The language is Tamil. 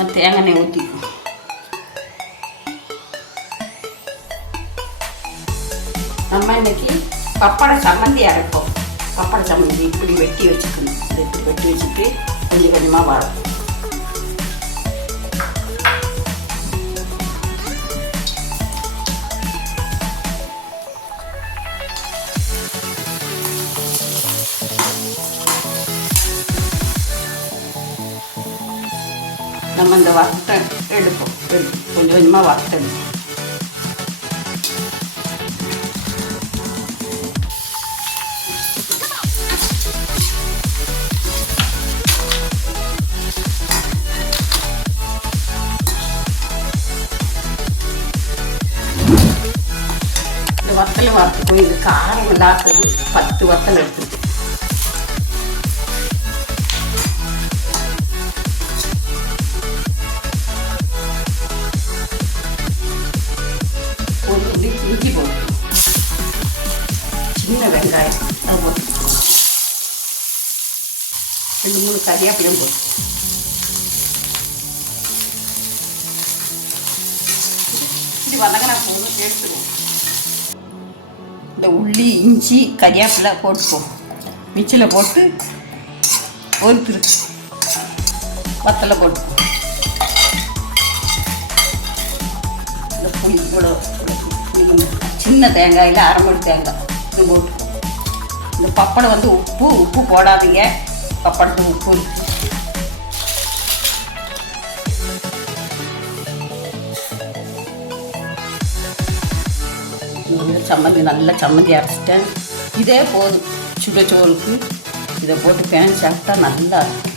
நம்ம தேங்காய் எண்ணெய் ஊற்றிப்போம். நம்ம இன்னைக்கு பப்படை சம்மந்தி அரைப்போம். பப்படை சம்மந்தி இப்படி வெட்டி வச்சுக்கணும். இதை இப்படி வெட்டி வச்சுட்டு கொஞ்சம் கொஞ்சமாக வரும். நம்ம இந்த வறுத்த எடுப்போம். கொஞ்சம் கொஞ்சமாக வறுத்தெடுப்போம். இந்த வத்தலை வறுத்துக்கும். இது காரம் இல்லாதது 10 வத்தல் எடுத்துட்டு இஞ்சி போட்டு சின்ன வெங்காயம் அதை போட்டு 2-3 கறிவேப்பிலை போட்டு இது வதங்கினா போதும். சேர்த்துக்குவோம். இந்த உள்ளி இஞ்சி கறிவேப்பிலை போட்டுப்போம். மிக்சியில் போட்டு ஒருத்தரு வத்தலை போட்டுப்போம். இந்த புளியோட சின்ன தேங்காயில் அரைமணி தேங்காய் இது போட்டுக்கோம். இந்த பப்படம் வந்து உப்பு போடாதீங்க. பப்படத்துக்கு உப்பு இருக்கு. சம்மந்தி நல்ல சம்மந்தி அரைச்சிட்டேன். இதே போதும் சுடச்சோறுக்கு. இதை போட்டு பேன் சாப்பிட்டா நல்லா இருக்கும்.